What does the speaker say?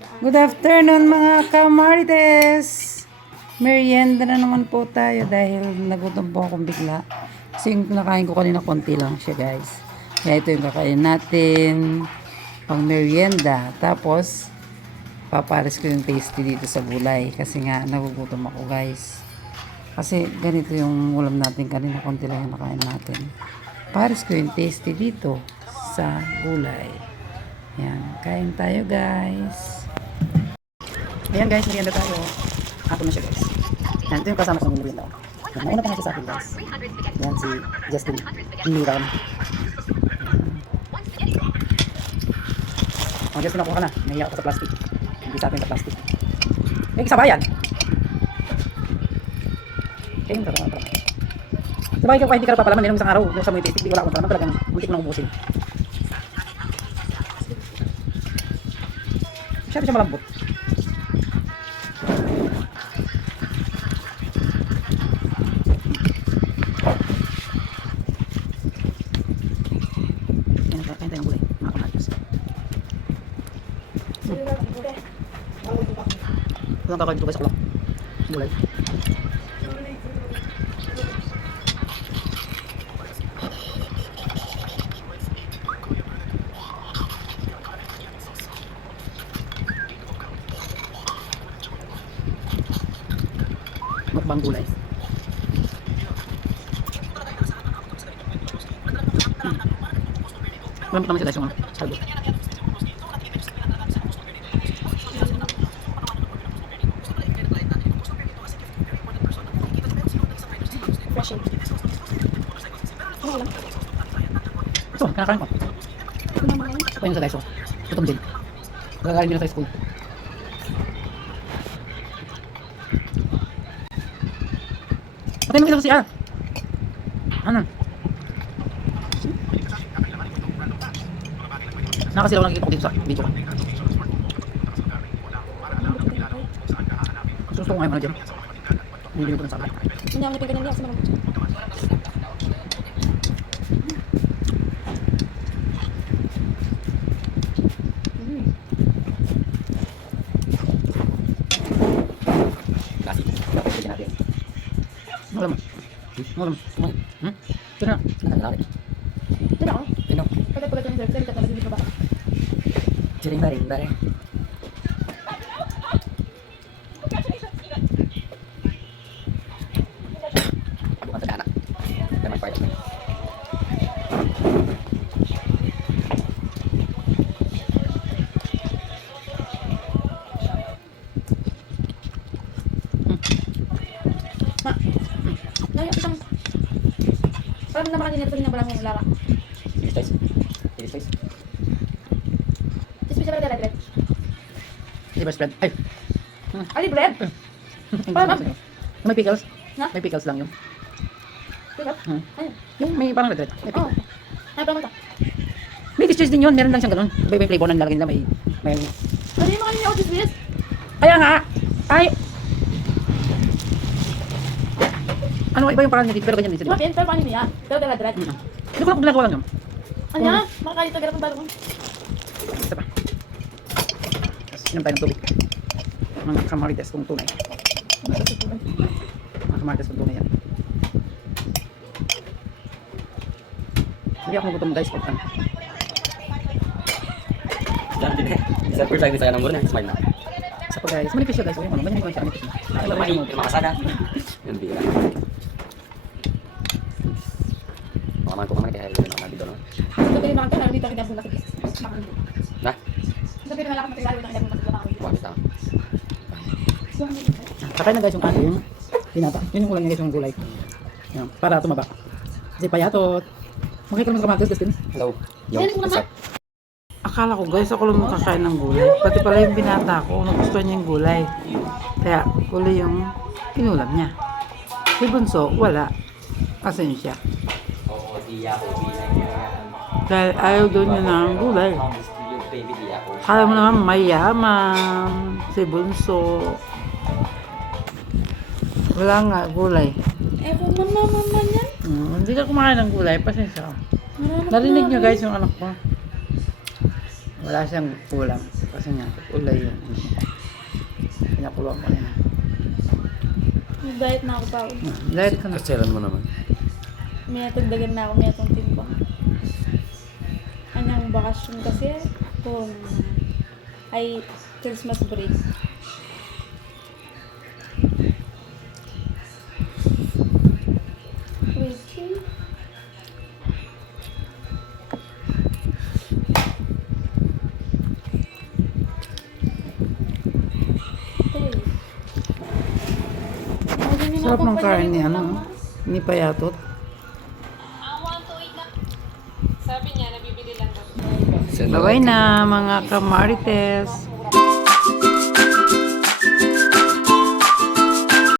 Good afternoon mga kamarites! Merienda na naman po tayo dahil nagutom po akong bigla. Kasi yung nakain ko kanina konti lang siya guys. Kaya ito yung kakain natin pang merienda. Tapos papares ko yung tasty dito sa gulay kasi nga nagugutom ako guys. Kasi ganito yung ulam natin kanina, konti lang yung nakain natin. Pares ko yung tasty dito sa gulay. Yan, kain tayo guys. Ayan guys, merienda tayo. Ako na siya guys. Yan, ito yung kasama ko ng merienda. Yan, nauna pa nga siya sa akin guys. Yan si Justin Miran. Oh, Justin, nakuha ka na. Nahiya ako sa plastic. Hindi sa akin sa plastic. Eh, kasabayan. Okay, yung tara. Sabay ka, hindi ka na papalaman. Yan isang araw. Yung sa mga tasting, di wala akong palaman. Talagang muntik ko nang ubusin. Masyado siya malambot. Yan, kain tayo ng gulay. Mga kamatis. Walang kakain dito guys ako lang. Gulay. Mukbang gulay. Malamit naman siya guys yung salbo. Ito, kinakain ko. Ito yung sa guys, gutom din. Gagaling nila sa school. Patay mo kita sa siya. Ano? Nakasilaw nakikita ko dito sa video. Gusto ko ngayon na dyan. Hindi ko na sa akin. Hindi ako napigil niya kasi malambot siya. Kasi, pwede natin. Malam. Malam. Ito na. Nakakalarin. Hindi ako. Ano? Pagkat yung sir, ka talaga dito ba? Siring ba rin, ba rin? Bukan sa anak. Dan mag-part. Ma. Ngayon isang parang naman kanina ito rin na balang yung lara. Ilis guys. Ilis guys. Just bisa pada bread. Di ba spread? Ay. Ali bread? Parang May pickles? Na? May pickles lang yun. Pick up. Ayun. Yung may parang red. May Oh. pickles. Ay, parang ito. May cheese din yun. Meron lang siyang ganun. May flavor na nilalagay nila. May Pwede mo kanina yung just this. Kaya nga. Ay. Ano iba yung parang nito pero ganyan din Di ba, sila. pero paano niya? Pero dala bread. Hindi ko lang kung ginagawa lang yun. Anya, makakalito garap ng balong. Isa pa. Tapos inom tayo ng tubig. Mga kamarites kung tunay. Mga kamarites kung tunay yan. Hindi ako nagutom guys pag ano. Dan din eh. Sa first time saya nambur na, smile na. Isa pa guys. Manipis siya guys. O yung ano. Ganyan ko siya manipis na. Ay, may makasada. Yun bila. Mga ko naman kaya yung mga bidon. Ito pero makakita na dito kita bukas. Nah, Ito pero malaki material dito kita bukas. wah kita. Kakain na guys yung ating pinata. Yun yung ulam niya guys yung gulay. Yan. Para tumaba. Kasi payatot. Makikita mo sa kamatis Justin. Hello. Yan, una ba? Akala ko guys, ako lang makakain ng gulay. Pati pala yung binata ko, nagustuhan niya yung gulay. Kaya gulay yung inulam niya. Si Bunso, wala. Asan siya? Oo, di ako bilang. Dahil ayaw doon niya ng gulay. Baby di ako. Kala mo naman mayaman. Si Bunso. Wala nga, gulay. Eh, kung mama yan. Hindi ka kumakain ng gulay, pasensya ka. Narinig niyo guys yung anak ko. Wala siyang ulam. Kasi nga, ulay yun. Pinakulo ko na. Diet na ako pa. Diet ka na. Kaselan mo naman. May natagdagan na ako may atong timbang. Anyang bakasyon kasi kung ay Christmas break. Waiting. Sarap ng karne, ano? Hindi pa yatot. Sabi niya, nabibili lang daw. Bye-bye na mga kamarites.